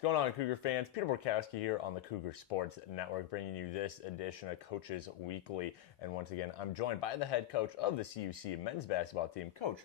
What's going on, Cougar fans? Peter Borkowski here on the Cougar Sports Network, bringing you this edition of Coaches Weekly. And once again, I'm joined by the head coach of the CUC men's basketball team, Coach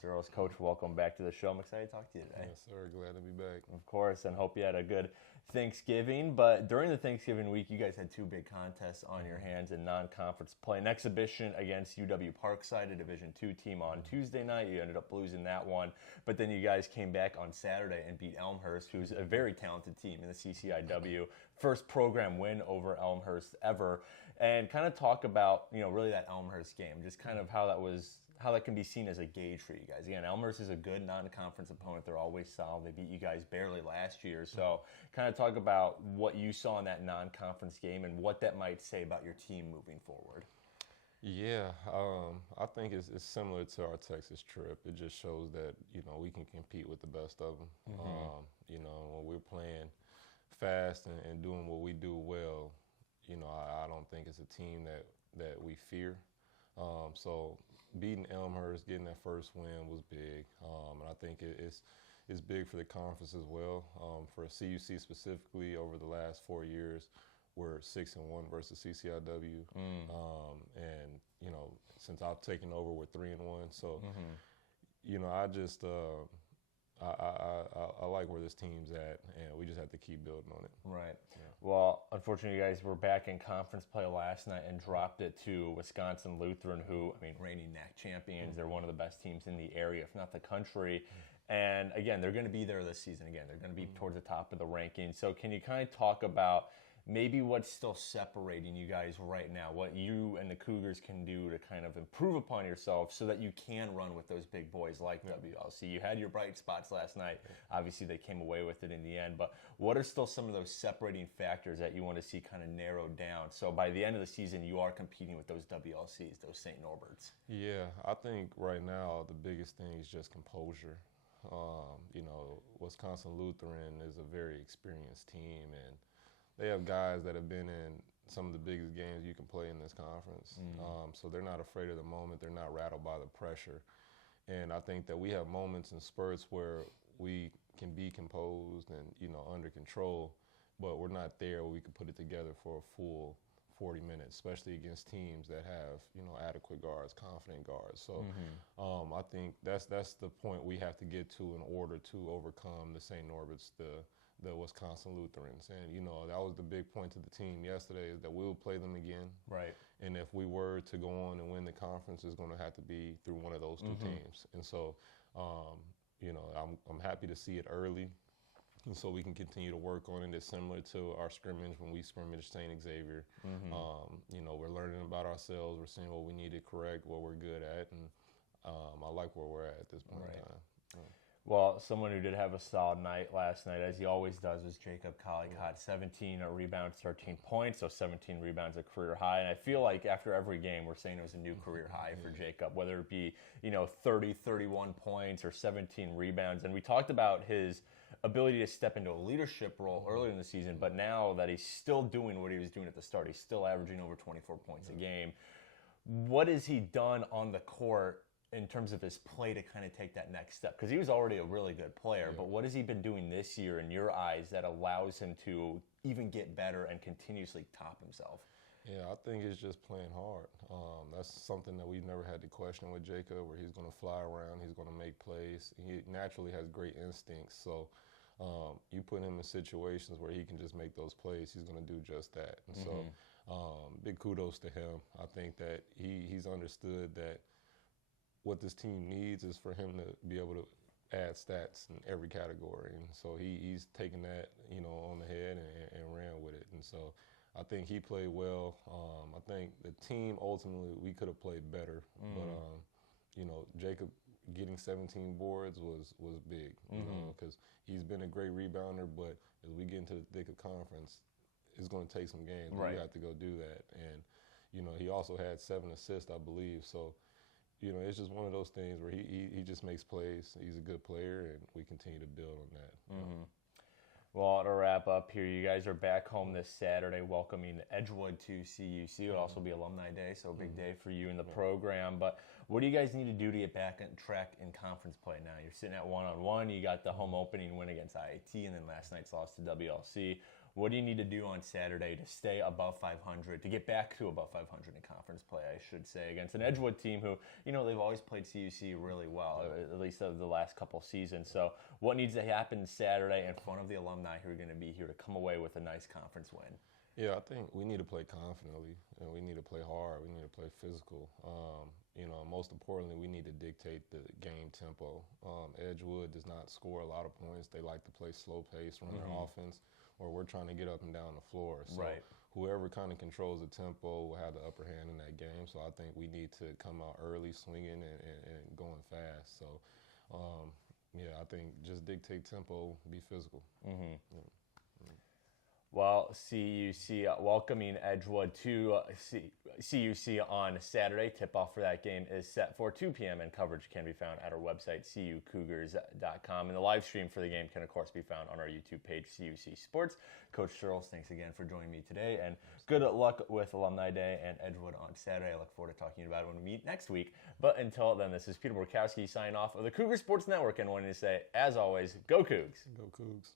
Surles. Coach, welcome back to the show. I'm excited to talk to you today. Yes, sir. Glad to be back. Of course, and hope you had a good Thanksgiving. But during the Thanksgiving week, you guys had two big contests on your hands in non-conference play. An exhibition against UW Parkside, a Division II team, on Tuesday night. You ended up losing that one. But then you guys came back on Saturday and beat Elmhurst, who's a very talented team in the CCIW. First program win over Elmhurst ever. And kind of talk about, really that Elmhurst game, just kind of how that can be seen as a gauge for you guys. Again, Elmhurst is a good non-conference opponent. They're always solid. They beat you guys barely last year. So kind of talk about what you saw in that non-conference game and what that might say about your team moving forward. Yeah, I think it's similar to our Texas trip. It just shows that, we can compete with the best of them. When we're playing fast and doing what we do well, I don't think it's a team that we fear. So beating Elmhurst, getting that first win was big, and I think it's big for the conference as well. For CUC specifically, over the last 4 years, we're 6-1 versus CCIW, and since I've taken over, we're 3-1. So I just I like where this team's at, and we just have to keep building on it. Right. Yeah. Well, unfortunately, you guys were back in conference play last night and dropped it to Wisconsin Lutheran, who, reigning NAC champions. They're one of the best teams in the area, if not the country. And, again, they're going to be there this season. Again, they're going to be towards the top of the rankings. So can you kind of talk about maybe what's still separating you guys right now, what you and the Cougars can do to kind of improve upon yourself so that you can run with those big boys like WLC? You had your bright spots last night. Obviously, they came away with it in the end. But what are still some of those separating factors that you want to see kind of narrowed down so by the end of the season you are competing with those WLCs, those St. Norberts? Yeah, I think right now the biggest thing is just composure. Wisconsin Lutheran is a very experienced team, and they have guys that have been in some of the biggest games you can play in this conference. So they're not afraid of the moment. They're not rattled by the pressure. And I think that we have moments and spurts where we can be composed and, under control, but we're not there where we can put it together for a full 40 minutes, especially against teams that have, adequate guards, confident guards. So I think that's the point we have to get to in order to overcome the St. Norberts, the Wisconsin Lutherans. And, that was the big point to the team yesterday, is that we'll play them again. Right. And if we were to go on and win the conference, it's going to have to be through one of those two teams. And so, I'm happy to see it early. And so we can continue to work on it. It's similar to our scrimmage when we scrimmaged St. Xavier. We're learning about ourselves. We're seeing what we need to correct, what we're good at. And I like where we're at this point in time. Well, someone who did have a solid night last night, as he always does, was Jacob Colley. Caught 17 rebounds, 13 points, so 17 rebounds, a career high. And I feel like after every game, we're saying it was a new career high for Jacob, whether it be, 30, 31 points or 17 rebounds. And we talked about his ability to step into a leadership role earlier in the season, but now that he's still doing what he was doing at the start, he's still averaging over 24 points a game. What has he done on the court in terms of his play to kind of take that next step? Because he was already a really good player, but what has he been doing this year in your eyes that allows him to even get better and continuously top himself? Yeah, I think it's just playing hard. That's something that we've never had to question with Jacob, where he's going to fly around, he's going to make plays. He naturally has great instincts, so you put him in situations where he can just make those plays, he's going to do just that. And so big kudos to him. I think that he's understood that what this team needs is for him to be able to add stats in every category. And so he's taken that, on the head and ran with it. And so I think he played well. I think the team, ultimately, we could have played better. But, Jacob getting 17 boards was big, because he's been a great rebounder, but as we get into the thick of conference, it's going to take some games. Right. We have to go do that. And, he also had 7 assists, I believe. So, it's just one of those things where he just makes plays. He's a good player, and we continue to build on that. Well, to wrap up here, you guys are back home this Saturday welcoming Edgewood to CUC. It will also be Alumni Day, so a big day for you in the program. But What do you guys need to do to get back on track in conference play now? You're sitting at 1-on-1. You got the home opening win against IAT, and then last night's loss to WLC. What do you need to do on Saturday to stay above 500, to get back to above 500 in conference play, I should say, against an Edgewood team who, they've always played CUC really well, at least of the last couple seasons. So what needs to happen Saturday in front of the alumni who are going to be here to come away with a nice conference win? Yeah, I think we need to play confidently, and we need to play hard. We need to play physical. Most importantly, we need to dictate the game tempo. Edgewood does not score a lot of points. They like to play slow pace, run their offense, where we're trying to get up and down the floor. So whoever kind of controls the tempo will have the upper hand in that game. So I think we need to come out early, swinging and going fast. So, I think just dictate tempo, be physical. Well, CUC welcoming Edgewood to CUC on Saturday. Tip-off for that game is set for 2 p.m. and coverage can be found at our website, cucougars.com. And the live stream for the game can, of course, be found on our YouTube page, CUC Sports. Coach Surles, thanks again for joining me today. And good luck with Alumni Day and Edgewood on Saturday. I look forward to talking about it when we meet next week. But until then, this is Peter Borkowski signing off of the Cougar Sports Network and wanting to say, as always, go Cougs. Go Cougs.